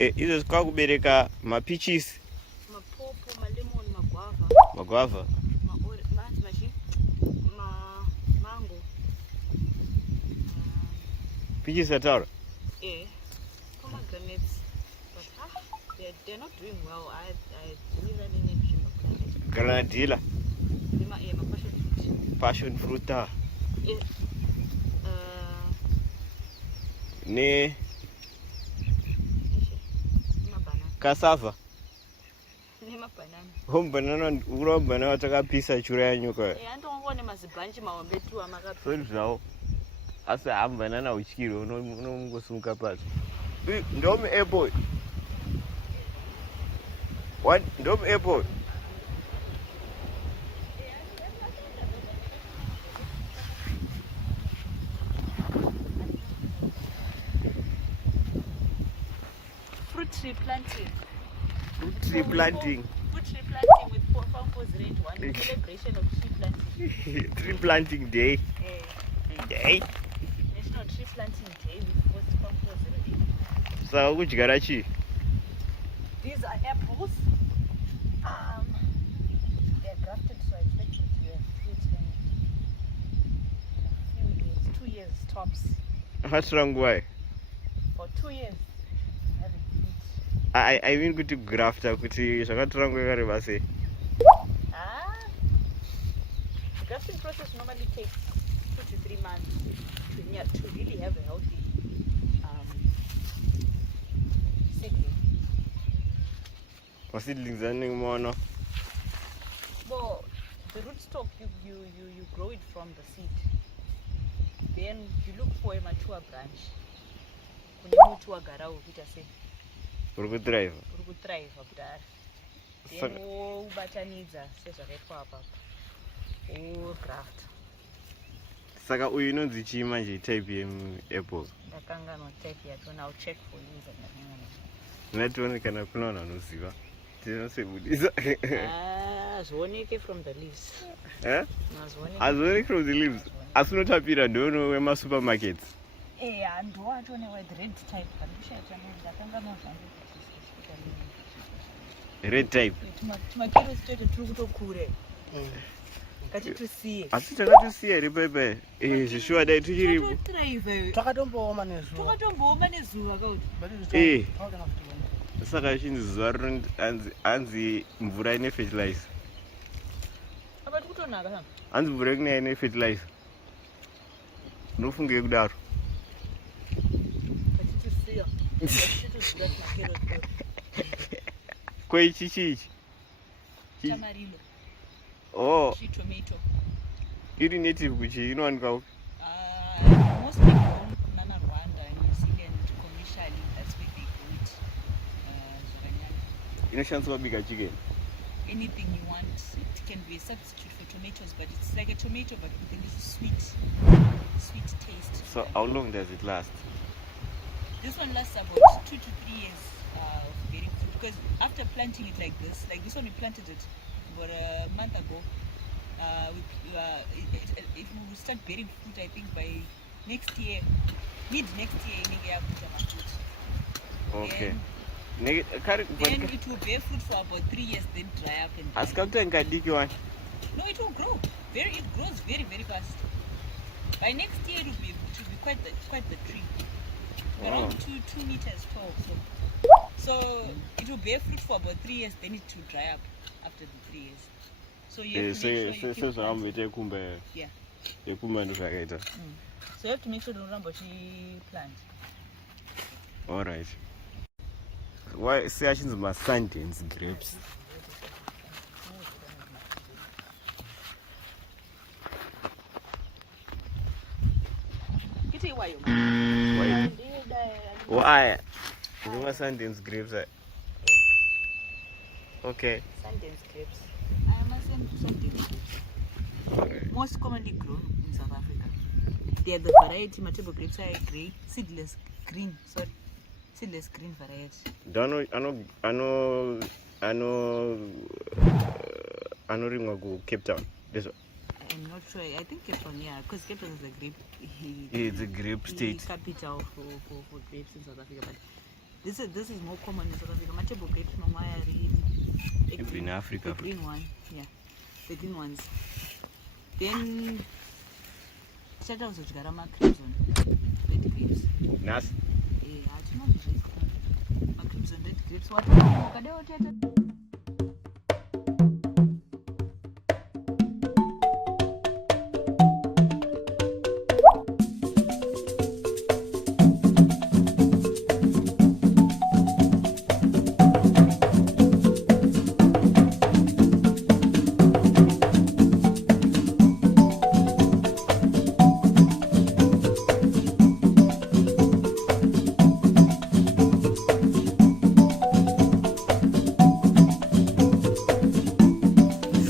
Izvo kwakubereka mapeaches, mapopo, malemon, magwavha, mango. peaches ataura. Pomegranates, but they're not doing well. I believe that in pomegranate. Granadilla, My passion fruit, banana. cassava. My banana. Home banana, uro banana takapisa chura yanyuka. I don't want them as a bunch of my betu amaga. So now, as I am banana which kilo, no go soon capas. Dome airport. What? Dome airport. Fruit tree planting. Fruit tree planting. Fruit tree planting with Fampo's Range 1 celebration of tree planting. Tree planting day. Day. National Tree Planting Day with Fampo's Range. So which garachi? These are apples. They're grafted, so I expect it to have fruit in a few years, 2 years tops. What's wrong? Why? For 2 years, having fruit. I mean kuti grafter kuti zvakatora nguva yakareba sei. The grafting process normally takes 2 to 3 months to really have a healthy seedling. Seedlings are mono. Well, the rootstock you grow it from the seed. Then you look for a mature branch. Kune muti wagarawo kuita sei Uri kudrive. kudare. Then wobatanidza sezvakaitwa apapo. Graft. Saka uyu inonzi chii manje type yeapple? Ndakanganwa type yacho. I'll check for you zvakanaka. Natione kana kuna vanhu vanoziva. Tinosebudisa. Zvioneke from the leaves. Hazioneki from the leaves. Asi unotapira ndono wemasupermarkets. Ndowacho with red type. Ndakanganwa zvangu. Red type. Tumakiro tiri kutokure. Katitusiye. Asi takatusiya iri pepe. Zvishuwa dai tichiripo. Takatombooma nezuva. Kauti. Saka chinzi zuva rino hanzi mvura ine fertilizer. Apa tikutonaka sanga. Hanzi mvura kunaya ine fertilizer. Unofunge kudaro. Katitusiya. Katitusiya tumakiro. Kweichi chichi. Tamarilo. Oh. Tomato. Iri native kuchi inowanikwa upi? Mostly grown kunana Rwanda, New Zealand, commercially. That's where they grow it. Zvakanyanya. Inoshandiswa kubika chicken. Anything you want, it can be a substitute for tomatoes, but it's like a tomato, but with a little sweet taste. So how long does it last? This one lasts about 2 to 3 years of bearing fruit, because after planting it like this one we planted it about a month ago. It will start bearing fruit, I think, by next year, mid next year. Okay. Then it will bear fruit for about 3 years, then dry up and die. No, it will grow. It grows very, very fast. By next year, it will be quite the tree. Around 2 meters tall. So it will bear fruit for about 3 years, then it will dry up after the 3 years. So you have to make sure you So you have to make sure you plant. All right. Why say my Sundance grapes? Why? My Sundance grapes. Okay. Sundance grapes. I mustn't Sundance grapes. Most commonly grown in South Africa. They are the variety. My table grapes are grey, seedless green. Sorry, seedless green variety. I know go Cape Town. This one. I'm not sure. I think Cape Town, yeah, because Cape Town is a grape. It's a grape state. Capital for grapes in South Africa. But This is more common in South Africa. Matebo grapes mamaya really. Even in Africa. The green one, yeah. The green ones. Then shout out to Garama Crimson. Red grapes. Nas. Yeah, I don't know the rest. Crimson red grapes. What?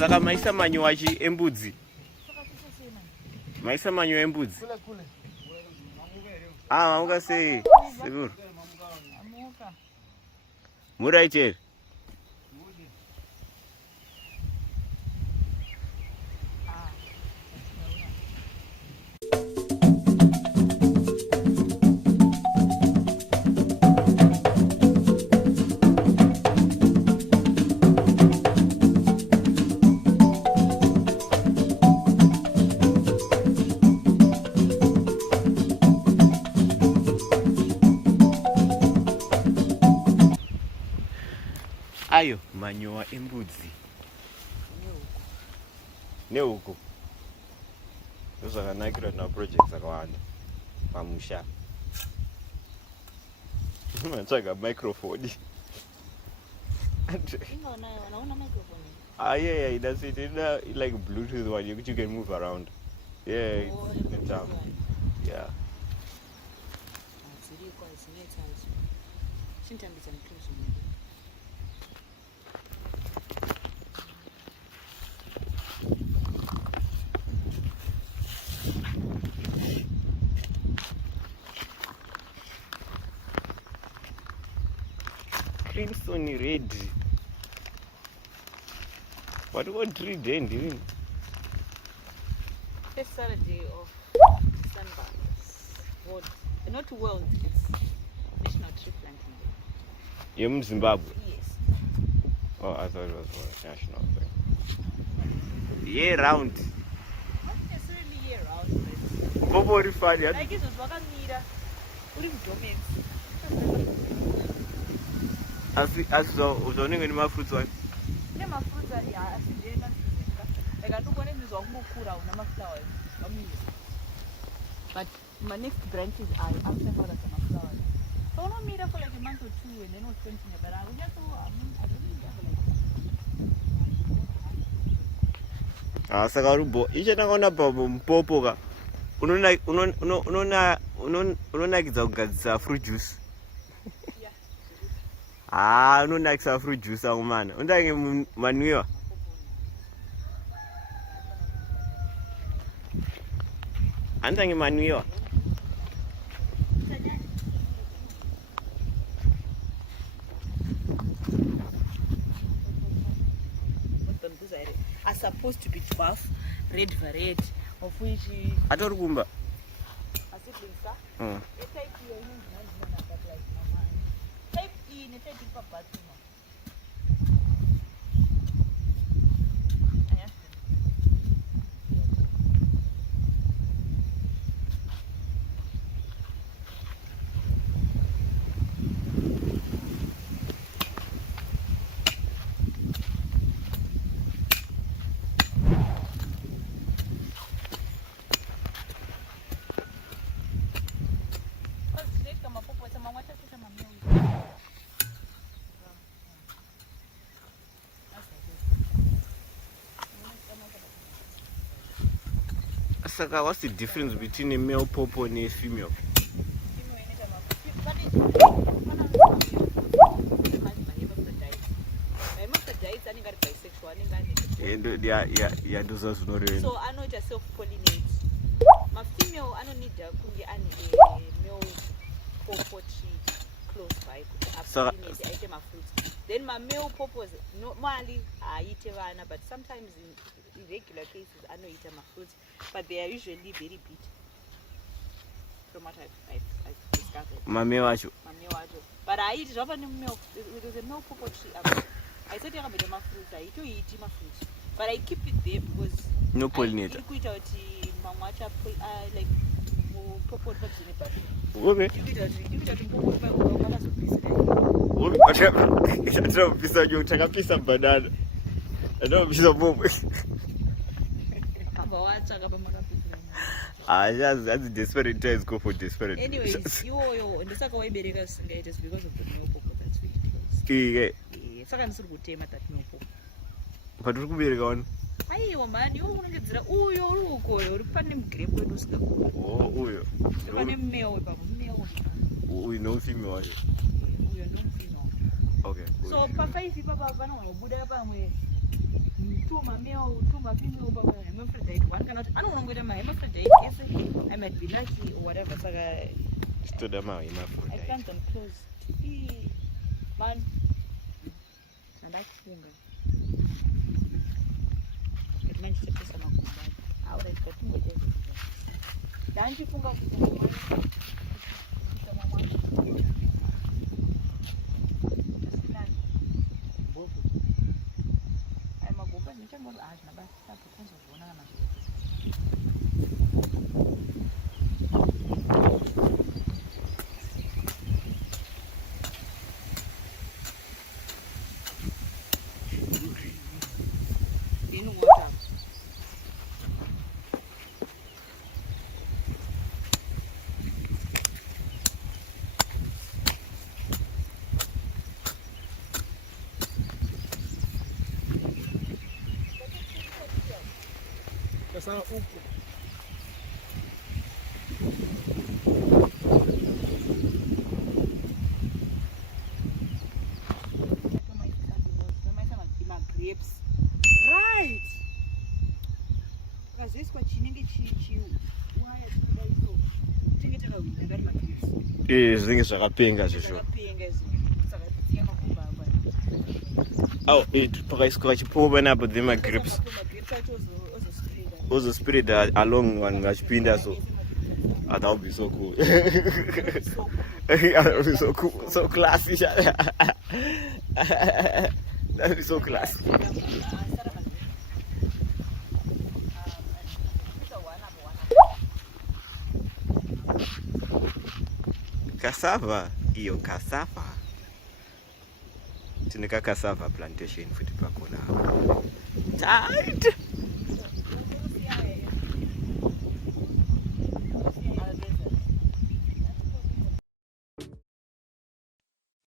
Saka maisa manyo wachi embudzi. Maisa manyo embudzi. Ah, mamuka sei. Seguro. Murai cheri. Ayo manyowa embudzi nehuku ndozvakanakira naprojects akawanda pamusha. Matsvaga microphone. Yeah, that's it. It's like Bluetooth one, you can move around. Yeah, it's in town. Yeah. Crimson red. What about tree day? First Saturday of Sunburns. World, not world, it's National Tree Planting Day. You're in Zimbabwe? Yes. Oh, I thought it was a national thing. Year round. Not necessarily year round, Bobo refund. like it's Wakamira. As uzoninga ni fruits one. Nema fruits are yeah, like I don't want to use Okura or Nama flowers. But my next branch is I after more than flowers. So no meet up for like a month or two and then we'll spend in but I don't need to Saka rubo iche nakona babo mpopo ka unonakidza kugadzisa fruit juice. Unonakisa fruit juice aumana undange manwiwa. Andange manwiwa. are supposed to be 12 red for red, of which Ator kumba. Type E, Saka, what's the difference between a male pawpaw and a female? Yeah, those are not really. So I know just self-pollinate. My female, I don't need a male pawpaw tree close by. So then my male pawpaws normally I eat one, but sometimes in regular cases I know eat my fruits, but they are usually very bitter. From what I've discovered. Mame wacho. But I eat rubber milk. There's a milk pawpaw tree. I said I have my fruits. I eat my fruits. But I keep it there because no pollinator. I like pawpaw banana. I don't pisa bobo. That's desperate times go for desperate. Anyways, you the saka waibereka singaita because of the milk pawpaw that's sweet. Saka ndisiri kutema that milk pawpaw. But uri kubereka wani? Aiwa man, iwe unongedzera uyo uri ukoyo uri pane mugrape wedu usikakura. Uyo. Pane mmeo wepapo, mmeo. Uyo no female wacho. Uyo no female. Okay. So pa 5 ipapa panobuda pamwe tuma male, tuma female pamwe hermaphrodite one cannot. Anongoita ma hermaphrodite ese I might be lucky or whatever saka stoda ma hermaphrodite. I can't them close. Man. Ndakufunga. Manje tepesa makumba. Ahora ikatunga jezo. Danji funga kufunga. Sana huko. Right. Kaziswa chinenge waya chidaiso. Tingetaka kuenda ngari magrapes. Zvinenge zvakapenga zvizvo. Zvakapenga izvo. Saka tiya makumba apa. Pakaiswa chipopa napo the magrapes. Also spread along one ngachipinda so that would be so cool. That would be so cool, so classy. That would be so classy. Cassava, iyo cassava. Tineka cassava plantation futi pakona. Tight.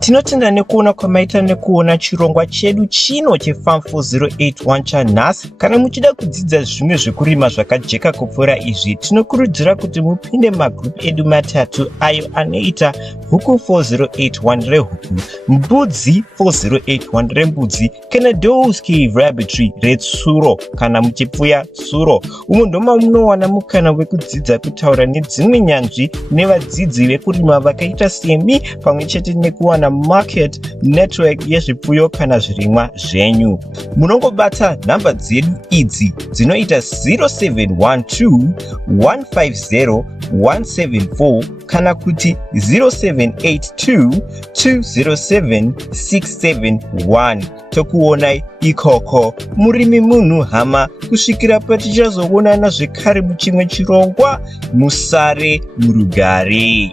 Tinotenda nekuona kwamaita nekuona chirongwa chedu chino cheFarm 4081 chanhasi. Kana muchida kudzidza zvimwe zvekurima zvakajeka kupfuura izvi, tinokurudzira kuti mupinde magroup edu matatu ayo anoita huku 4081 rehuku, mbudzi 4081 rembudzi, kana Doe's Cave Rabbitry retsuro kana muchipfuya tsuro. Umu ndoma munowana mukana wekudzidza kutaura nedzimwe nyanzvi nevadzidzi vekurima vakaita semi, pamwe chete nekuwana market network yezvipfuyo kana zvirimwa zvenyu. Munongobata nhamba dzedu idzi dzinoita 0712 150 174 kana kuti 0782 207 671. Tokuonai ikoko murimi munhu hama, kusvikira patichazoonana zvekare muchimwe chirongwa. Musare murugare.